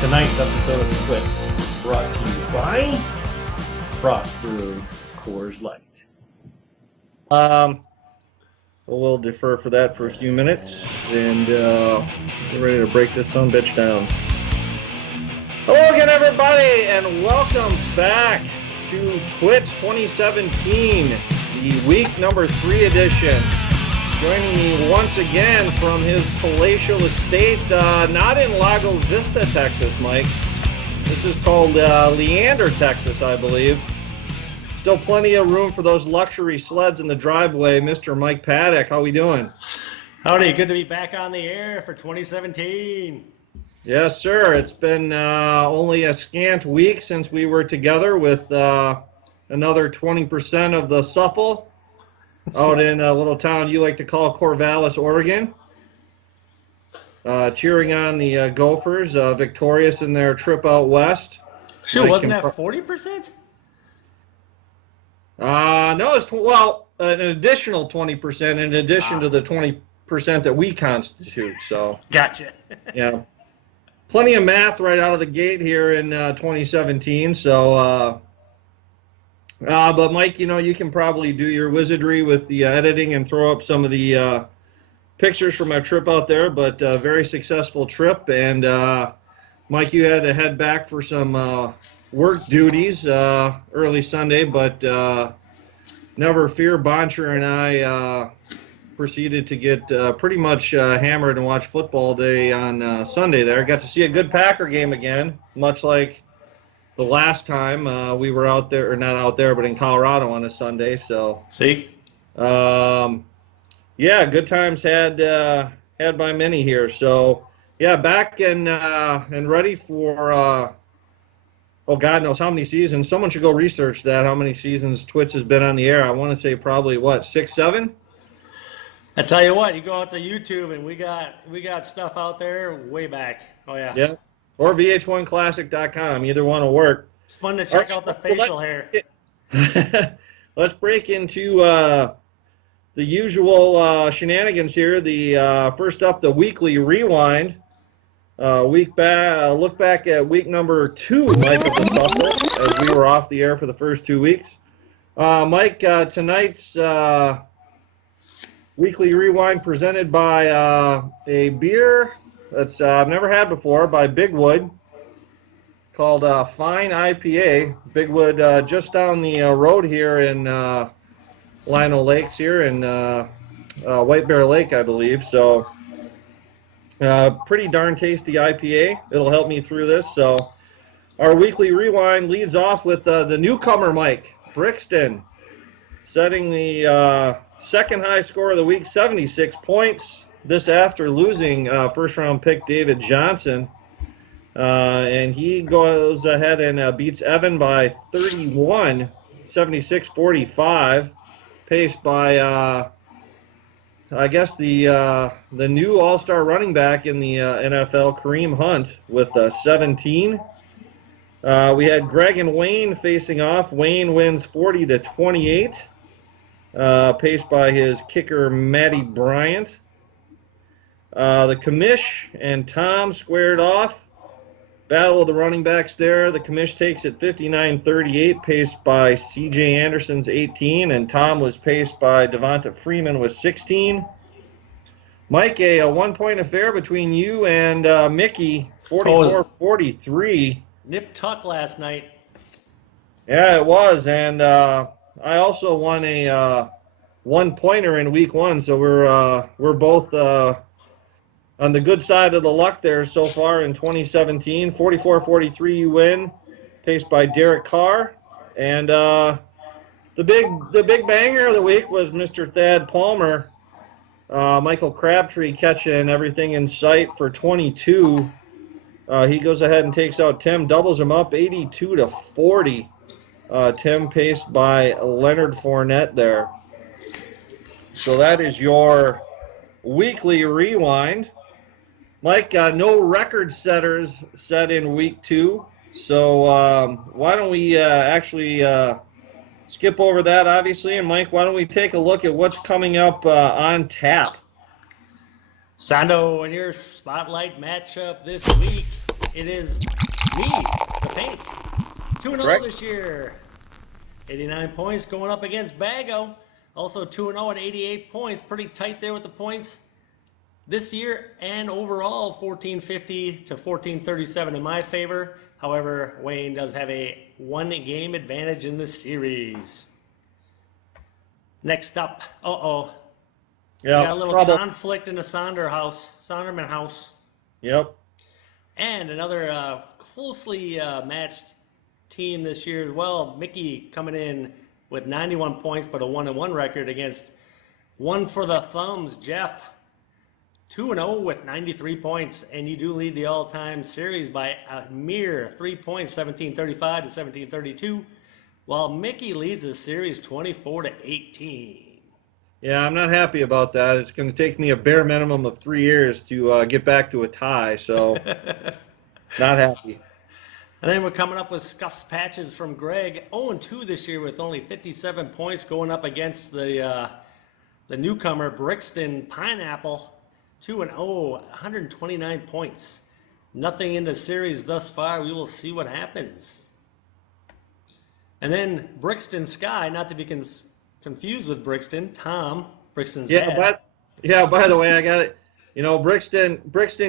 Tonight's episode of TWITS brought to you by Frost Brewed Coors Light. We'll defer for that for a few minutes and get ready to break this sumbitch down. Hello again, everybody, and welcome back to TWITS 2017, the week number 3 edition. Joining me once again from his palatial estate, not in Lago Vista, Texas, Mike. This is called Leander, Texas, I believe. Still plenty of room for those luxury sleds in the driveway. Mr. Mike Paddock, how we doing? Howdy, good to be back on the air for 2017. Yes, sir. It's been only a scant week since we were together with another 20% of the supple out in a little town you like to call Corvallis, Oregon. Cheering on the Gophers, victorious in their trip out west. Shoot, wasn't that 40%? No, it's an additional 20% in addition to the 20% that we constitute. So Gotcha. yeah, plenty of math right out of the gate here in 2017. So, but Mike, you can probably do your wizardry with the editing and throw up some of the pictures from our trip out there. But very successful trip, and Mike, you had to head back for some work duties early Sunday, but never fear, Boncher and I proceeded to get pretty much hammered and watch football day on Sunday there. Got to see a good Packer game again, much like the last time we were out there, or not out there, but in Colorado on a Sunday. So See? yeah, good times had by many here. So yeah, back and ready for oh, God knows how many seasons. Someone should go research that, how many seasons TWITS has been on the air. I want to say probably, 6, 7? I tell you what, you go out to YouTube and we got stuff out there way back. Oh, yeah. Yeah. Or VH1Classic.com. Either one will work. It's fun to check out the facial hair. Let's break into the usual shenanigans here. The first up, the weekly rewind. Look back at week number 2, Mike, of the Supple, as we were off the air for the first 2 weeks. Mike, tonight's weekly rewind presented by a beer that's I've never had before by Bigwood, called Fine IPA. Bigwood, just down the road here in Lino Lakes here in White Bear Lake, I believe. So pretty darn tasty IPA. It'll help me through this. So our weekly rewind leads off with the newcomer, Mike Brixton, setting the second high score of the week, 76 points. This after losing first-round pick David Johnson. And he goes ahead and beats Evan by 31, 76-45, paced by, I guess, the new all-star running back in the NFL, Kareem Hunt, with 17. We had Greg and Wayne facing off. Wayne wins 40-28, paced by his kicker, Matty Bryant. The Commish and Tom squared off. Battle of the running backs there. The Commish takes it 59-38, paced by C.J. Anderson's 18, and Tom was paced by Devonta Freeman with 16. Mike, a one-point affair between you and Mickey, 44-43. Nip tuck last night. Yeah, it was, and I also won a one-pointer in week 1, so we're both on the good side of the luck there so far in 2017. 44-43 you win, paced by Derek Carr. And the big banger of the week was Mr. Thad Palmer. Michael Crabtree catching everything in sight for 22. He goes ahead and takes out Tim, doubles him up 82-40. Tim paced by Leonard Fournette there. So that is your weekly rewind. Mike, no record setters set in week 2, so why don't we actually skip over that, obviously, and Mike, why don't we take a look at what's coming up on tap? Sondo, in your spotlight matchup this week it is me, the Paint. 2-0 this year. 89 points going up against Bago. Also 2-0 at 88 points. Pretty tight there with the points this year, and overall 1450 to 1437 in my favor. However, Wayne does have a 1-game advantage in the series. Next up, yeah, we got a little conflict in the Sonderman house. Yep. And another closely matched team this year as well. Mickey coming in with 91 points, but a 1-1 record against one for the thumbs, Jeff. 2-0 with 93 points, and you do lead the all-time series by a mere 3 points, 1735 to 1732, while Mickey leads the series 24 to 18. Yeah, I'm not happy about that. It's going to take me a bare minimum of 3 years to get back to a tie, so not happy. And then we're coming up with scuffs patches from Greg. 0-2 this year with only 57 points, going up against the newcomer Brixton Pineapple. 2-0, 129 points. Nothing in the series thus far. We will see what happens. And then Brixton Sky, not to be confused with Brixton, Tom, Brixton's dad. By the way, I got it. You know, Brixton,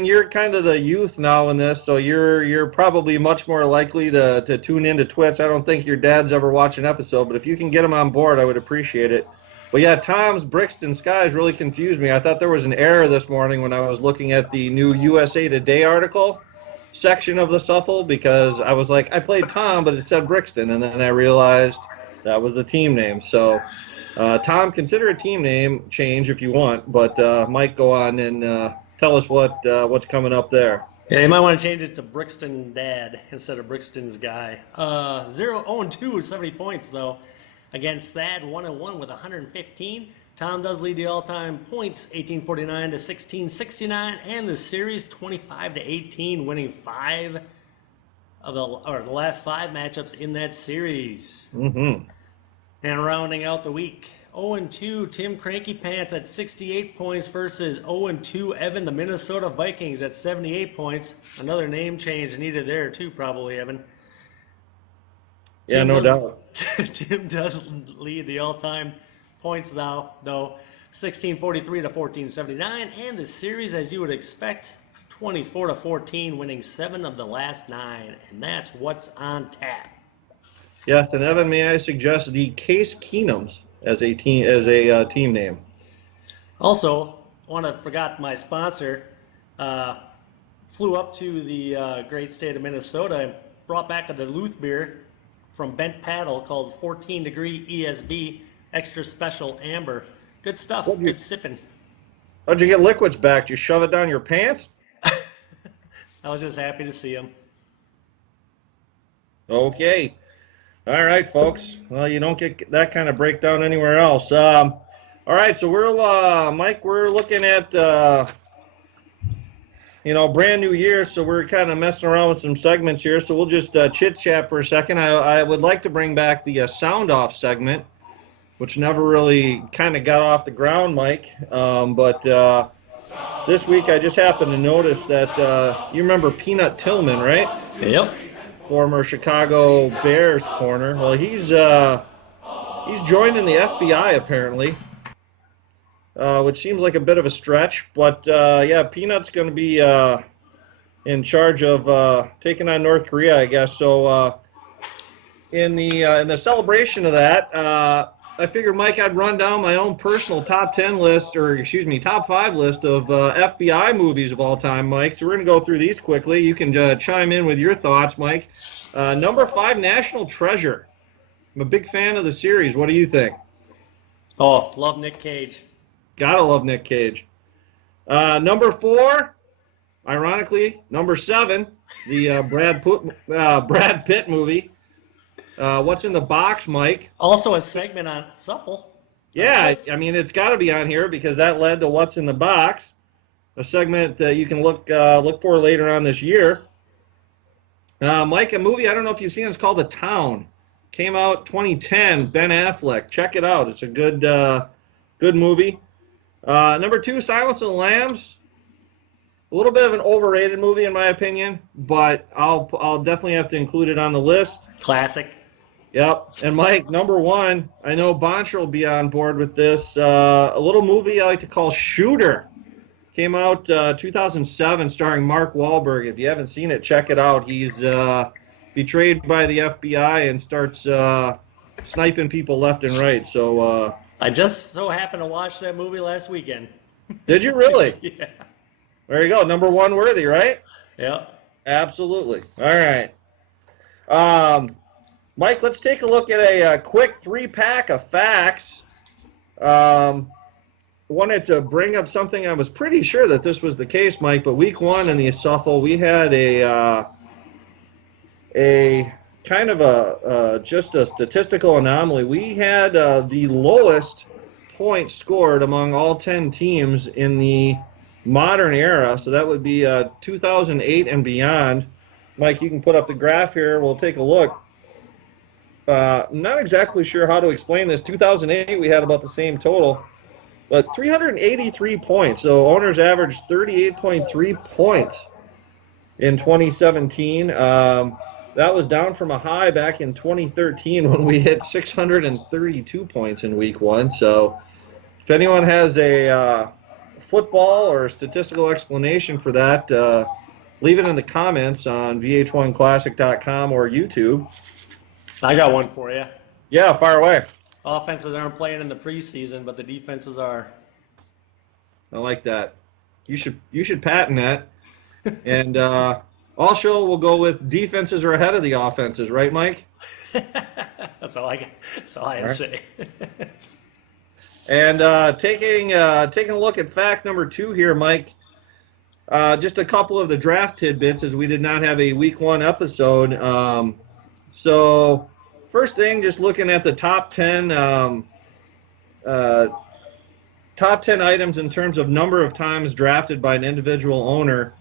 you're kind of the youth now in this, so you're probably much more likely to tune into Twits. I don't think your dad's ever watched an episode, but if you can get him on board, I would appreciate it. But yeah, Tom's Brixton Skies really confused me. I thought there was an error this morning when I was looking at the new USA Today article section of the Shuffle, because I was like, I played Tom, but it said Brixton, and then I realized that was the team name. So, Tom, consider a team name change if you want, but Mike, go on and tell us what's coming up there. Yeah, you might want to change it to Brixton Dad instead of Brixton's Guy. 0-2 with 70 points, though. Against Thad, 1-1 with 115. Tom does lead the all-time points, 1849 to 1669, and the series 25 to 18, winning the last 5 matchups in that series. Mm-hmm. And rounding out the week, 0-2 Tim Cranky Pants at 68 points versus 0-2 Evan the Minnesota Vikings at 78 points. Another name change needed there too, probably, Evan. Yeah, no doubt. Tim does lead the all-time points though, 1643 to 1479, and the series, as you would expect, 24 to 14, winning 7 of the last 9, and that's what's on tap. Yes, and Evan, may I suggest the Case Keenums as a team name? Also, forgot my sponsor. Flew up to the great state of Minnesota and brought back a Duluth beer from Bent Paddle called 14 Degree ESB Extra Special Amber. Good stuff. Good sipping. How'd you get liquids back? Did you shove it down your pants? I was just happy to see him. Okay. All right, folks. Well, you don't get that kind of breakdown anywhere else. All right, so Mike, we're looking at brand new year, so we're kind of messing around with some segments here. So we'll just chit chat for a second. I would like to bring back the sound off segment, which never really kind of got off the ground, Mike. But this week I just happened to notice that you remember Peanut Tillman, right? Yep. Former Chicago Bears corner. Well, he's joined in the FBI apparently. Which seems like a bit of a stretch, but yeah, Peanut's going to be in charge of taking on North Korea, I guess. So in the celebration of that, I figured, Mike, I'd run down my own personal top 5 list of FBI movies of all time, Mike. So we're going to go through these quickly. You can chime in with your thoughts, Mike. Number 5, National Treasure. I'm a big fan of the series. What do you think? Oh, love Nick Cage. Gotta love Nick Cage. Number 4, ironically, number 7, the Brad Pitt movie. What's in the Box, Mike? Also a segment on Shuffle. Yeah, I mean, it's got to be on here because that led to What's in the Box, a segment that you can look for later on this year. Mike, a movie I don't know if you've seen. It's called The Town. Came out 2010. Ben Affleck. Check it out. It's a good movie. Number 2, Silence of the Lambs. A little bit of an overrated movie in my opinion, but I'll definitely have to include it on the list. Classic. Yep. And Mike, number one, I know Boncher will be on board with this. A little movie I like to call Shooter. Came out 2007, starring Mark Wahlberg. If you haven't seen it, check it out. He's betrayed by the FBI and starts sniping people left and right. So I just so happened to watch that movie last weekend. did you really? Yeah. There you go. Number one worthy, right? Yep. Absolutely. All right. Mike, let's take a look at a quick 3-pack of facts. Wanted to bring up something. I was pretty sure that this was the case, Mike, but week one in the Shuffle, we had a kind of just a statistical anomaly. We had the lowest points scored among all 10 teams in the modern era, so that would be 2008 and beyond. Mike, you can put up the graph here. We'll take a look. Not exactly sure how to explain this. 2008, we had about the same total, but 383 points. So owners averaged 38.3 points in 2017. That was down from a high back in 2013 when we hit 632 points in week one. So if anyone has a football or statistical explanation for that, leave it in the comments on vh1classic.com or YouTube. I got one for you. Yeah, fire away. Offenses aren't playing in the preseason, but the defenses are. I like that. You should patent that. And also, we'll go with defenses are ahead of the offenses, right, Mike? That's all I had to say. And taking a look at fact number 2 here, Mike. Just a couple of the draft tidbits, as we did not have a week 1 episode. So first thing, just looking at the top 10 items in terms of number of times drafted by an individual owner.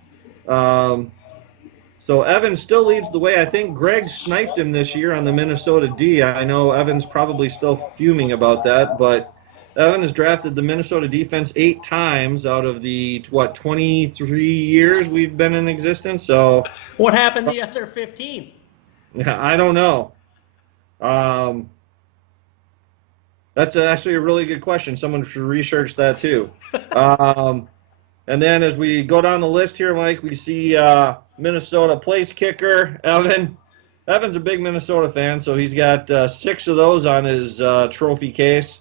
So Evans still leads the way. I think Greg sniped him this year on the Minnesota D. I know Evans probably still fuming about that, but Evan has drafted the Minnesota defense 8 times out of the 23 years we've been in existence. So what happened the other 15? Yeah, I don't know. That's actually a really good question. Someone should research that too. And then as we go down the list here, Mike, we see Minnesota place kicker, Evan. Evan's a big Minnesota fan, so he's got 6 of those on his trophy case.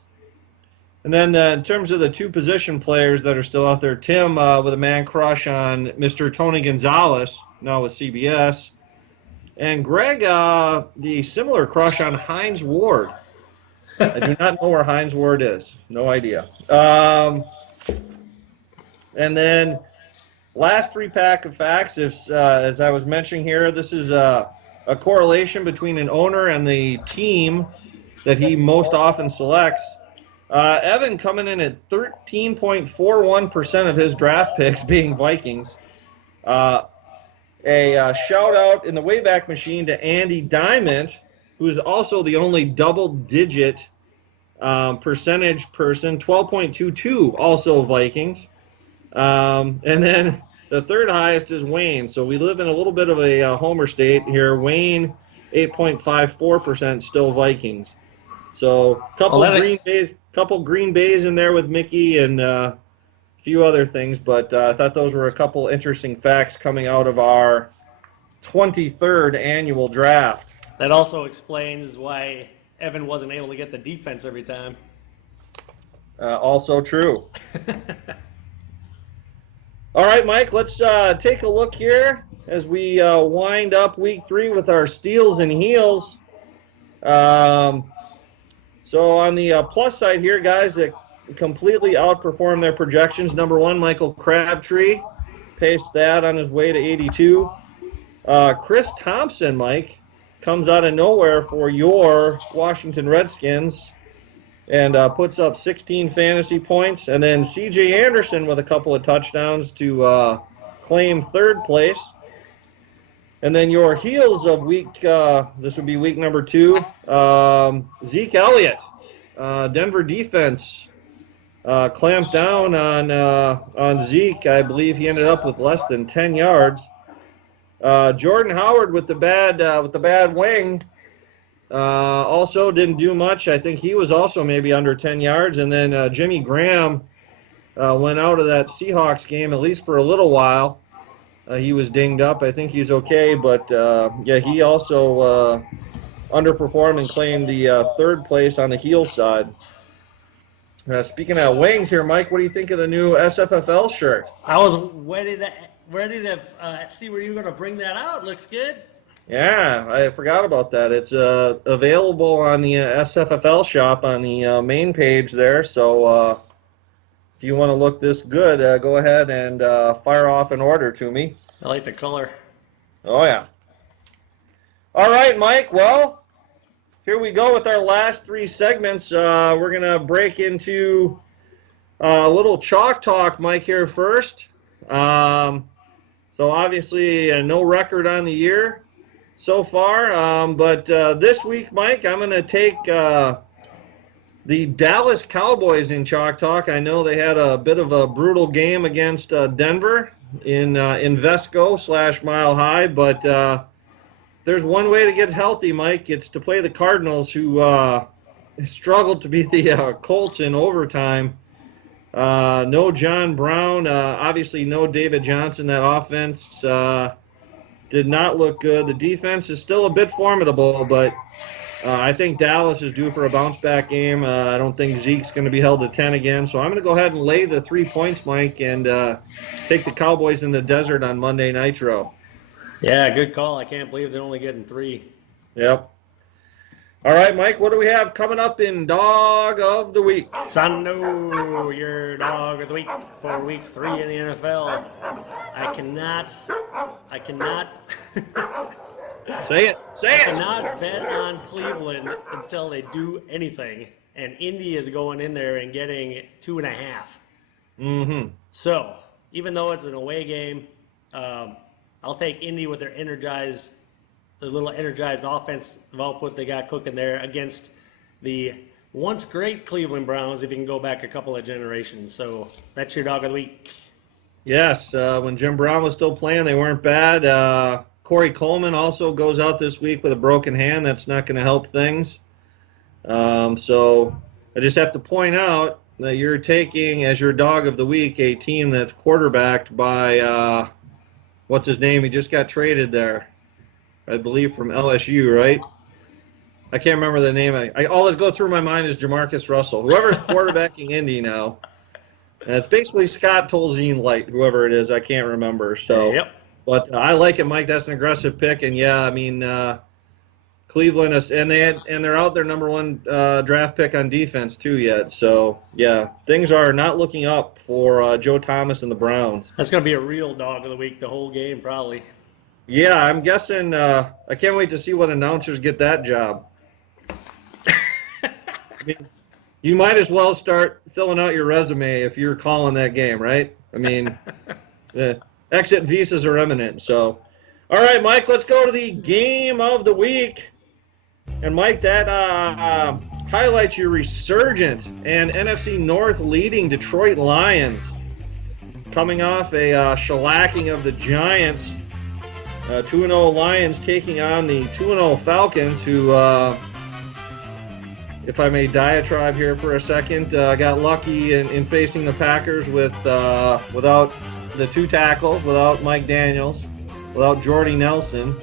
And then in terms of the 2 position players that are still out there, Tim with a man crush on Mr. Tony Gonzalez, now with CBS. And Greg, the similar crush on Hines Ward. I do not know where Hines Ward is. No idea. And then last 3-pack of facts, as I was mentioning here, this is a correlation between an owner and the team that he most often selects. Evan coming in at 13.41% of his draft picks being Vikings. A shout out in the Wayback Machine to Andy Diamond, who is also the only double-digit percentage person, 12.22, also Vikings. And then the third highest is Wayne. So we live in a little bit of a homer state here. Wayne, 8.54%, still Vikings. So couple Green Bays in there with Mickey and a few other things, but I thought those were a couple interesting facts coming out of our 23rd annual draft. That also explains why Evan wasn't able to get the defense every time. Also true. All right, Mike, let's take a look here as we wind up week 3 with our steals and heels. So on the plus side here, guys that completely outperformed their projections. Number 1, Michael Crabtree. Paced that on his way to 82. Chris Thompson, Mike, comes out of nowhere for your Washington Redskins and puts up 16 fantasy points. And then C.J. Anderson with a couple of touchdowns to claim 3rd place. And then your heels of week, this would be week number 2, Zeke Elliott, Denver defense. clamped down on Zeke. I believe he ended up with less than 10 yards. Jordan Howard with the bad wing also didn't do much. I think he was also maybe under 10 yards. And then Jimmy Graham went out of that Seahawks game, at least for a little while. He was dinged up. I think he's okay, but yeah, he also underperformed and claimed the third place on the heel side. Speaking of wings here, Mike, what do you think of the new SFFL shirt? I was ready to see where you were going to bring that out. Looks good. Yeah, I forgot about that. It's available on the SFFL shop on the main page there. So if you want to look this good, go ahead and fire off an order to me. I like the color. Oh, yeah. All right, Mike. Well, here we go with our last three segments. We're going to break into a little chalk talk, Mike, here first. So obviously no record on the year so far. But this week, Mike, I'm going to take the Dallas Cowboys in chalk talk. I know they had a bit of a brutal game against Denver in Invesco / Mile High, but there's one way to get healthy, Mike. It's to play the Cardinals, who struggled to beat the Colts in overtime. No John Brown, obviously no David Johnson. That offense did not look good. The defense is still a bit formidable, but I think Dallas is due for a bounce-back game. I don't think Zeke's going to be held to 10 again, so I'm going to go ahead and lay the 3 points, Mike, and take the Cowboys in the desert on Monday Nitro. Yeah, good call. I can't believe they're only getting 3. Yep. All right, Mike, what do we have coming up in Dog of the Week? Sondo, your Dog of the Week for Week 3 in the NFL. I cannot Say it. I cannot bet on Cleveland until they do anything. And Indy is going in there and getting 2.5. Mm-hmm. So, even though it's an away game, I'll take Indy with their little energized offense output they got cooking there against the once great Cleveland Browns, if you can go back a couple of generations. So that's your Dog of the Week. Yes, when Jim Brown was still playing, they weren't bad. Corey Coleman also goes out this week with a broken hand. That's not going to help things. So I just have to point out that you're taking as your Dog of the Week a team that's quarterbacked by, what's his name? He just got traded there, I believe, from LSU, right? I can't remember the name. All that goes through my mind is Jamarcus Russell. Whoever's quarterbacking Indy now. And it's basically Scott Tolzien light, whoever it is. I can't remember. So, Yep. But I like it, Mike. That's an aggressive pick. And, yeah, I mean, Cleveland, and they're out their number 1 draft pick on defense, too, yet. So, yeah, things are not looking up for Joe Thomas and the Browns. That's going to be a real Dog of the Week the whole game, probably. Yeah, I'm guessing. I can't wait to see what announcers get that job. I mean, you might as well start filling out your resume if you're calling that game, right? I mean, the exit visas are imminent. So, all right, Mike, let's go to the game of the week. And, Mike, that highlights your resurgent and NFC North leading Detroit Lions coming off a shellacking of the Giants. 2-0 Lions taking on the 2-0 Falcons, who, if I may diatribe here for a second, got lucky in facing the Packers without the 2 tackles, without Mike Daniels, without Jordy Nelson,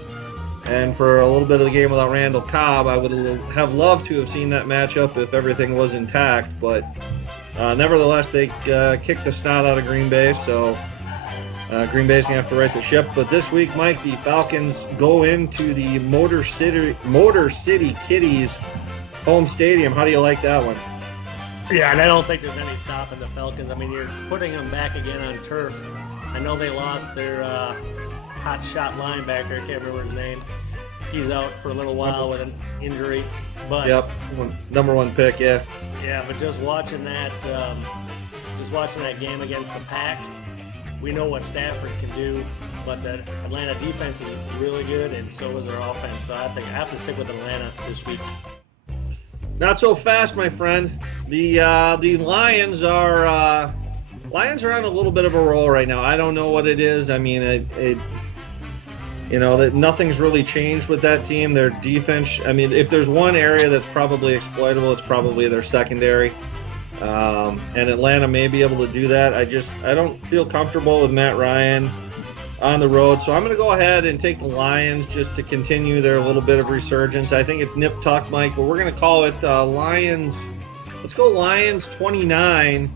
and for a little bit of the game without Randall Cobb. I would have loved to have seen that matchup if everything was intact, but nevertheless, they kicked the snot out of Green Bay, so Green Bay's going to have to right the ship. But this week, Mike, the Falcons go into the Motor City Kitties home stadium. How do you like that one? Yeah, and I don't think there's any stopping the Falcons. I mean, you're putting them back again on turf. I know they lost their hot shot linebacker. I can't remember his name. He's out for a little while with an injury. But yep, number 1 pick, yeah. Yeah, but just watching that game against the Pack, we know what Stafford can do, but the Atlanta defense is really good, and so is their offense. So I think I have to stick with Atlanta this week. Not so fast, my friend. The Lions are on a little bit of a roll right now. I don't know what it is. I mean, that nothing's really changed with that team. Their defense. I mean, if there's one area that's probably exploitable, it's probably their secondary. And Atlanta may be able to do that. I don't feel comfortable with Matt Ryan on the road, so I'm going to go ahead and take the Lions just to continue their little bit of resurgence. I think it's nip tuck, Mike, but we're going to call it Lions. Let's go Lions 29,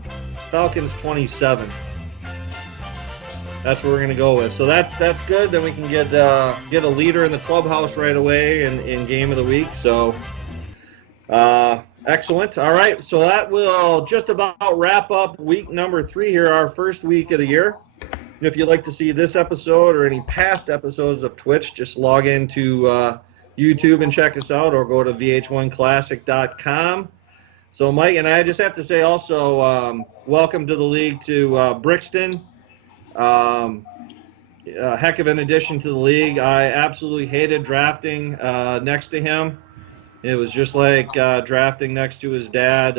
Falcons 27. That's what we're going to go with. So that's good. Then we can get a leader in the clubhouse right away in game of the week. So excellent. All right. So that will just about wrap up week number 3 here, our first week of the year. If you'd like to see this episode or any past episodes of Twitch, just log into YouTube and check us out, or go to vh1classic.com. So Mike and I just have to say also, welcome to the league to Brixton. A heck of an addition to the league. I absolutely hated drafting next to him. It was just like drafting next to his dad.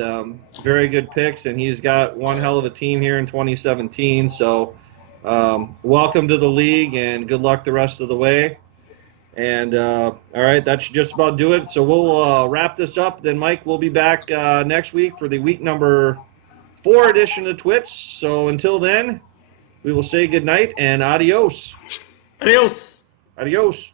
Very good picks, and he's got one hell of a team here in 2017. So welcome to the league, and good luck the rest of the way. And all right, that should just about do it. So we'll wrap this up. Then Mike will be back next week for the week number 4 edition of TWITS. So until then, we will say good night and adios. Adios. Adios.